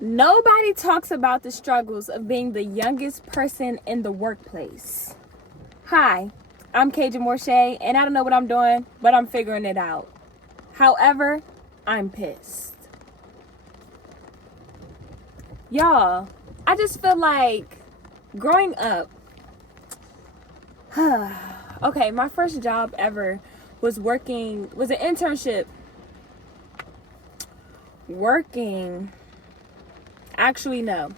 Nobody talks about the struggles of being the youngest person in the workplace. Hi, I'm Kaja Morche, and I don't know what I'm doing, but I'm figuring it out. However, I'm pissed. Y'all, I just feel like growing up, okay, my first job ever was an internship. Actually, no.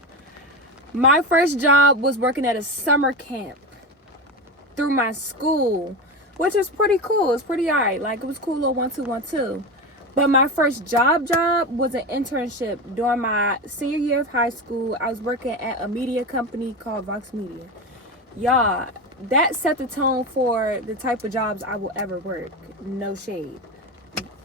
My first job was working at a summer camp through my school, which was pretty cool. It was pretty alright. Like, it was cool, little 1-2-1-2. But my first job was an internship during my senior year of high school. I was working at a media company called Vox Media. Y'all, that set the tone for the type of jobs I will ever work. No shade.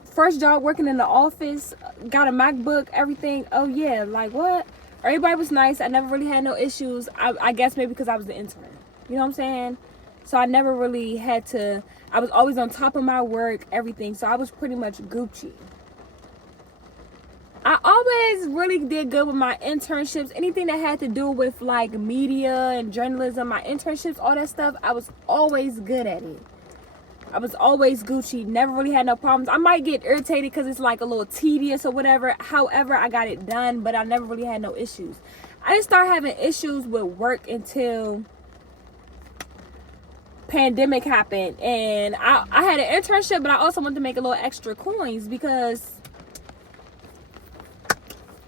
First job working in the office, got a MacBook, everything. Oh yeah, like what? Everybody was nice. I never really had no issues. I guess maybe because I was the intern. You know what I'm saying? So I never really had to, I was always on top of my work, everything. So I was pretty much Gucci. I always really did good with my internships. Anything that had to do with like media and journalism, my internships, all that stuff, I was always good at it. I was always Gucci, never really had no problems. I might get irritated because it's like a little tedious or whatever. However, I got it done, but I never really had no issues. I didn't start having issues with work until pandemic happened. And I had an internship, but I also wanted to make a little extra coins because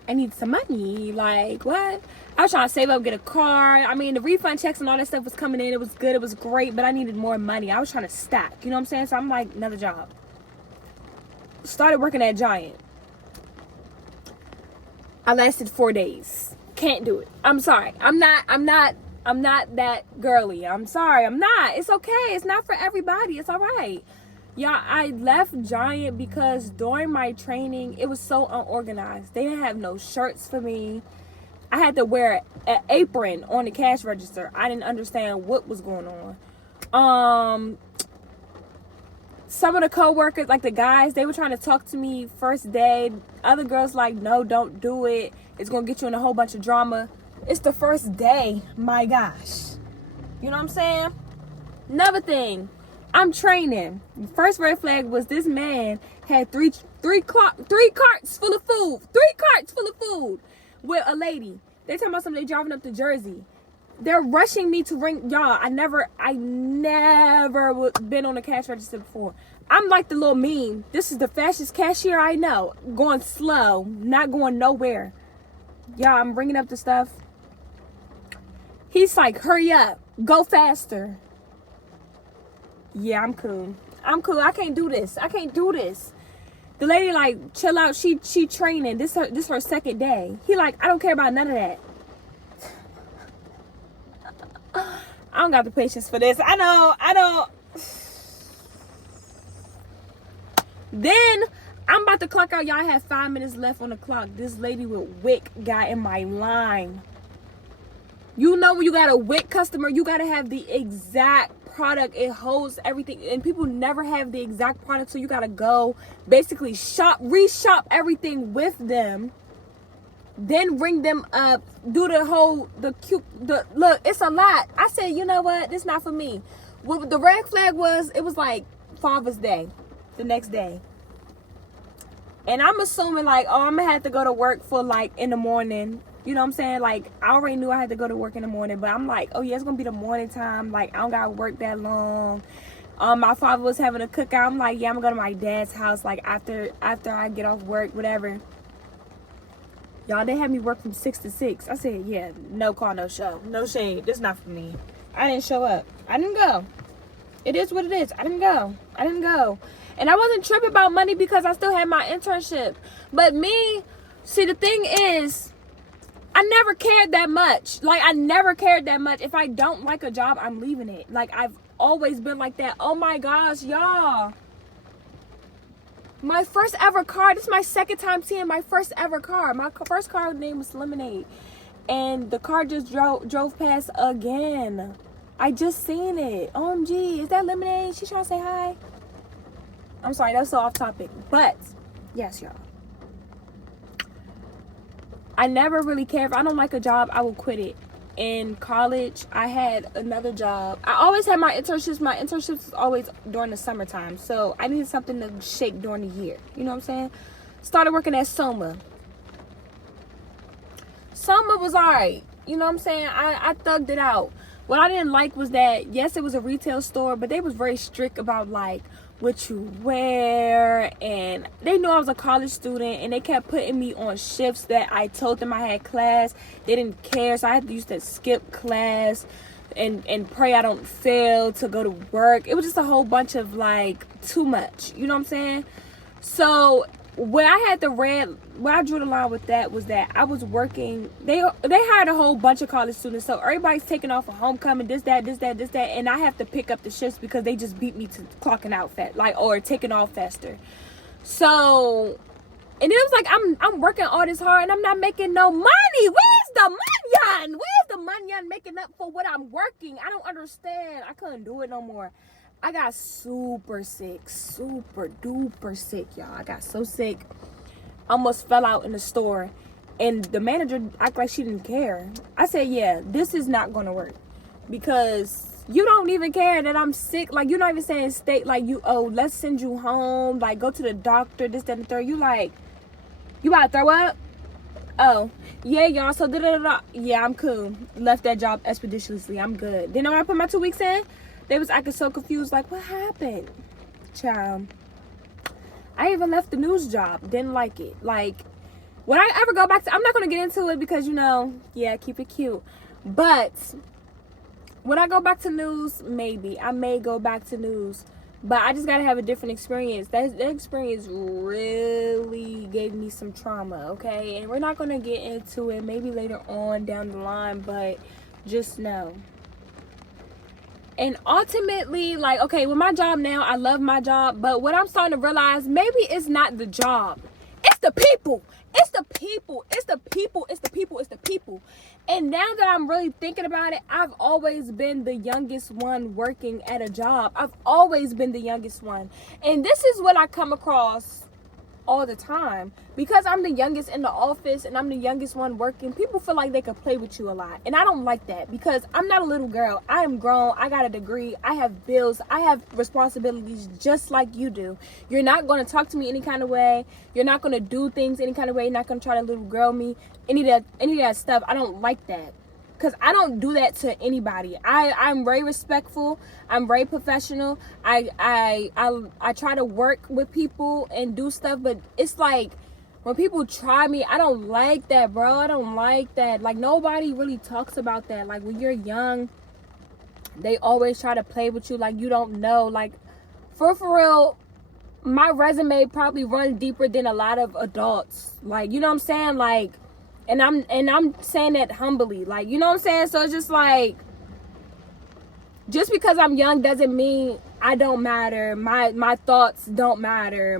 I need some money. Like, what? I was trying to save up, get a car. I mean, the refund checks and all that stuff was coming in. It was good. It was great. But I needed more money. I was trying to stack. You know what I'm saying? So I'm like, another job. Started working at Giant. I lasted 4 days. Can't do it. I'm sorry. I'm not that girly. I'm sorry. I'm not. It's okay. It's not for everybody. It's all right. Yeah, I left Giant because during my training, it was so unorganized. They didn't have no shirts for me. I had to wear an apron on the cash register. I didn't understand what was going on. Some of the co-workers, like the guys, they were trying to talk to me first day. Other girls like, no, don't do it. It's going to get you in a whole bunch of drama. It's the first day. My gosh. You know what I'm saying? Another thing. I'm training. First red flag was this man had three carts full of food. 3 carts full of food with a lady. They talking about something, they driving up to Jersey. They're rushing me to ring. Y'all, I never been on a cash register before. I'm like the little meme. This is the fastest cashier I know. Going slow, not going nowhere. Y'all, I'm bringing up the stuff. He's like, hurry up, go faster. Yeah, I'm cool. I can't do this. The lady like, chill out. She training. This her second day. He like, I don't care about none of that. I don't got the patience for this. I know. Then I'm about to clock out. Y'all had 5 minutes left on the clock. This lady with WIC got in my line. You know, when you got a WIC customer, you gotta have the exact product. It holds everything, and people never have the exact product, so you gotta go basically reshop everything with them, then ring them up, do the look. It's a lot. I said, you know what, this not for me. What the red flag was, it was like Father's Day the next day, and I'm assuming like, oh, I'm gonna have to go to work for like in the morning. You know what I'm saying? Like, I already knew I had to go to work in the morning, but I'm like, oh yeah, it's gonna be the morning time. Like, I don't gotta work that long. My father was having a cookout. I'm like, yeah, I'm gonna go to my dad's house, like after I get off work, whatever. Y'all, they had me work from 6 to 6. I said, yeah, no call, no show. No shade. This is not for me. I didn't show up. I didn't go. It is what it is. I didn't go. And I wasn't tripping about money because I still had my internship. But me, see, the thing is, I never cared that much. If I don't like a job, I'm leaving it. Like, I've always been like that. Oh my gosh, y'all. My first ever car. This is my second time seeing my first ever car. My first car name was Lemonade. And the car just drove past again. I just seen it. OMG, is that Lemonade? She trying to say hi? I'm sorry, that's so off topic. But, yes, y'all. I never really care. If I don't like a job, I will quit it. In college, I had another job. I always had my internships. My internships was always during the summertime. So I needed something to shake during the year. You know what I'm saying? Started working at Soma. Soma was alright. You know what I'm saying? I thugged it out. What I didn't like was that, yes, it was a retail store, but they was very strict about, like, what you wear, and they knew I was a college student, and they kept putting me on shifts that I told them I had class. They didn't care, so I had to use to skip class and pray I don't fail to go to work. It was just a whole bunch of, like, too much. You know what I'm saying? So where I drew the line with that was that I was working. They hired a whole bunch of college students, so everybody's taking off for homecoming, this, that, and I have to pick up the shifts because they just beat me to clocking out or taking off faster. So, and it was like I'm working all this hard and I'm not making no money. Where's the money? Where's the money making up for what I'm working? I don't understand. I couldn't do it no more. I got super duper sick, y'all. I got so sick, almost fell out in the store, and the manager acted like she didn't care. I said, yeah, this is not gonna work, because you don't even care that I'm sick. Like, you're not even saying state, like, let's send you home, like, go to the doctor, this, that, and the third. You like, you about to throw up? Oh, yeah, y'all, so da-da-da-da. Yeah, I'm cool. Left that job expeditiously. I'm good. Then when I put my 2 weeks in, they was acting so confused, like, what happened? Child, I even left the news job. Didn't like it. Like, when I ever go back to, I'm not going to get into it because, yeah, keep it cute. But when I go back to news, maybe. I may go back to news. But I just got to have a different experience. That experience really gave me some trauma, okay? And we're not going to get into it maybe later on down the line, but just know. And ultimately, like, okay, with my job now, I love my job, but what I'm starting to realize, maybe it's not the job. It's the people. It's the people. It's the people. It's the people. It's the people. And now that I'm really thinking about it, I've always been the youngest one working at a job. I've always been the youngest one. And this is what I come across all the time, because I'm the youngest in the office and I'm the youngest one working. People feel like they can play with you a lot, and I don't like that, because I'm not a little girl. I am grown. I got a degree. I have bills. I have responsibilities just like you do. You're not going to talk to me any kind of way. You're not going to do things any kind of way. You're not going to try to little girl me, any of that stuff. I don't like that, because I don't do that to anybody. I'm very respectful. I'm very professional. I try to work with people and do stuff, but it's like, when people try me, I don't like that, bro. I don't like that. Like, nobody really talks about that. Like, when you're young, they always try to play with you like you don't know. Like, for real, my resume probably runs deeper than a lot of adults. Like, you know what I'm saying? Like, and I'm saying that humbly, like, you know what I'm saying? So it's just like, just because I'm young doesn't mean I don't matter. My thoughts don't matter.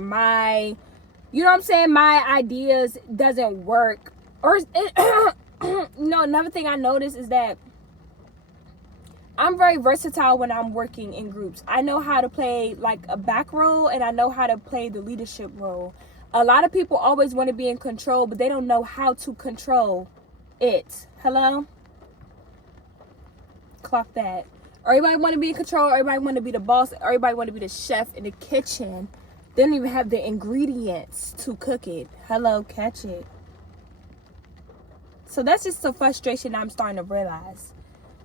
You know what I'm saying? My ideas doesn't work. Or another thing I noticed is that I'm very versatile when I'm working in groups. I know how to play like a back role, and I know how to play the leadership role. A lot of people always want to be in control, but they don't know how to control it. Hello? Clock that. Everybody want to be in control. Everybody want to be the boss. Everybody want to be the chef in the kitchen. They don't even have the ingredients to cook it. Hello, catch it. So that's just the frustration I'm starting to realize.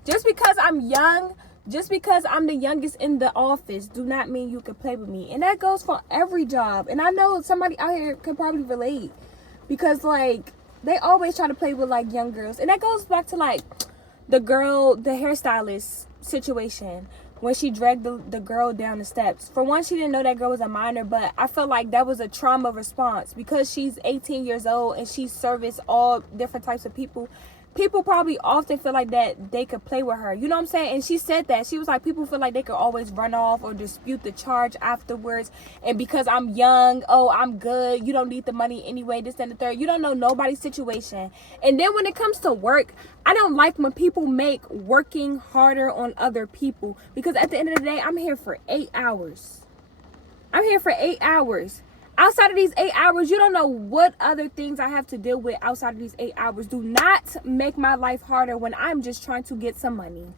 Just because I'm young, just because I'm the youngest in the office, do not mean you can play with me. And that goes for every job. And I know somebody out here can probably relate, because like, they always try to play with like young girls. And that goes back to like the hairstylist situation, when she dragged the girl down the steps. For one, she didn't know that girl was a minor, but I felt like that was a trauma response, because she's 18 years old and she serviced all different types of people. People probably often feel like that they could play with her. You know what I'm saying? And she said that. She was like, people feel like they could always run off or dispute the charge afterwards. And because I'm young, oh, I'm good. You don't need the money anyway, this and the third. You don't know nobody's situation. And then when it comes to work, I don't like when people make working harder on other people. Because at the end of the day, I'm here for 8 hours. I'm here for 8 hours. Outside of these 8 hours, you don't know what other things I have to deal with outside of these 8 hours. Do not make my life harder when I'm just trying to get some money.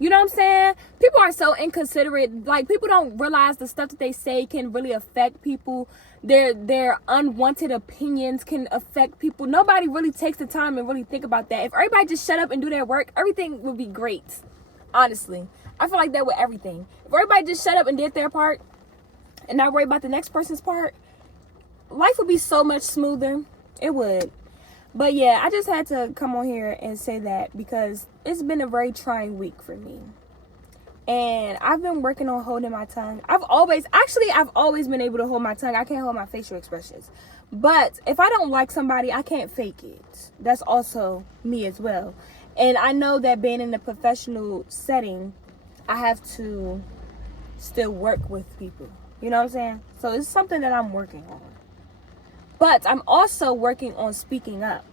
You know what I'm saying? People are so inconsiderate. Like, people don't realize the stuff that they say can really affect people. Their unwanted opinions can affect people. Nobody really takes the time and really think about that. If everybody just shut up and do their work, everything would be great. Honestly. I feel like that with everything. If everybody just shut up and did their part and not worry about the next person's part, life would be so much smoother. It would. But yeah, I just had to come on here and say that because it's been a very trying week for me. And I've been working on holding my tongue. I've always been able to hold my tongue. I can't hold my facial expressions. But if I don't like somebody, I can't fake it. That's also me as well. And I know that being in a professional setting, I have to still work with people. You know what I'm saying? So it's something that I'm working on. But I'm also working on speaking up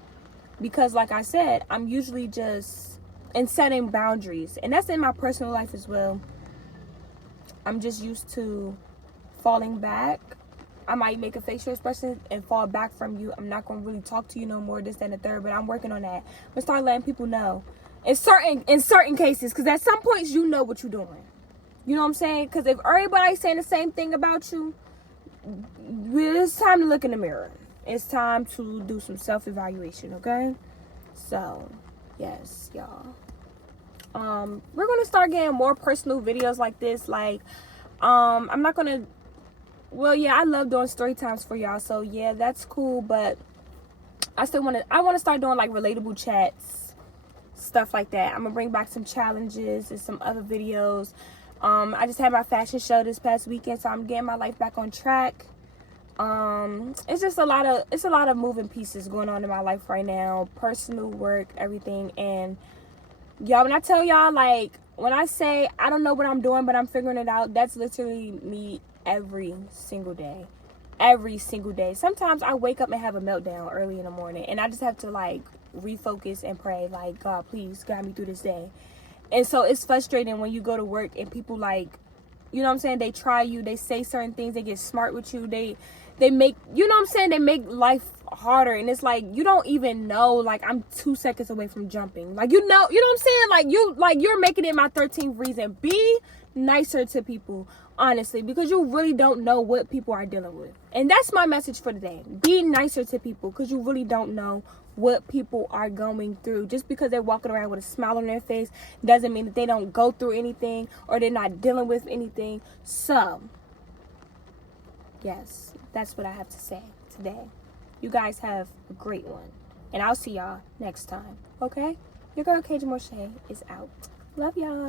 because, like I said, I'm usually just in setting boundaries, and that's in my personal life as well. I'm just used to falling back. I might make a facial expression and fall back from you. I'm not going to really talk to you no more, this, that, and the third, but I'm working on that. I'm going to start letting people know in certain cases, because at some points you know what you're doing. You know what I'm saying? Because if everybody's saying the same thing about you, it's time to look in the mirror. It's time to do some self-evaluation, okay? So, yes, y'all. We're gonna start getting more personal videos like this. Like, I'm not gonna. Well, yeah, I love doing story times for y'all. So yeah, that's cool. But I want to start doing like relatable chats, stuff like that. I'm gonna bring back some challenges and some other videos. I just had my fashion show this past weekend, so I'm getting my life back on track. It's just a lot of moving pieces going on in my life right now, personal, work, everything. And y'all, when I tell y'all, like, when I say I don't know what I'm doing but I'm figuring it out, that's literally me every single day. Sometimes I wake up and have a meltdown early in the morning, and I just have to like refocus and pray, like, God, please guide me through this day. And so it's frustrating when you go to work and people, like, you know what I'm saying, they try you, they say certain things, they get smart with you, they make, you know what I'm saying, they make life harder. And it's like, you don't even know, like, I'm 2 seconds away from jumping. Like, you know what I'm saying? Like you're making it my 13th reason. Be nicer to people, honestly, because you really don't know what people are dealing with. And that's my message for today. Be nicer to people, because you really don't know what people are going through. Just because they're walking around with a smile on their face doesn't mean that they don't go through anything or they're not dealing with anything. So, yes, that's what I have to say today. You guys have a great one. And I'll see y'all next time. Okay? Your girl, KJ Morshay, is out. Love y'all.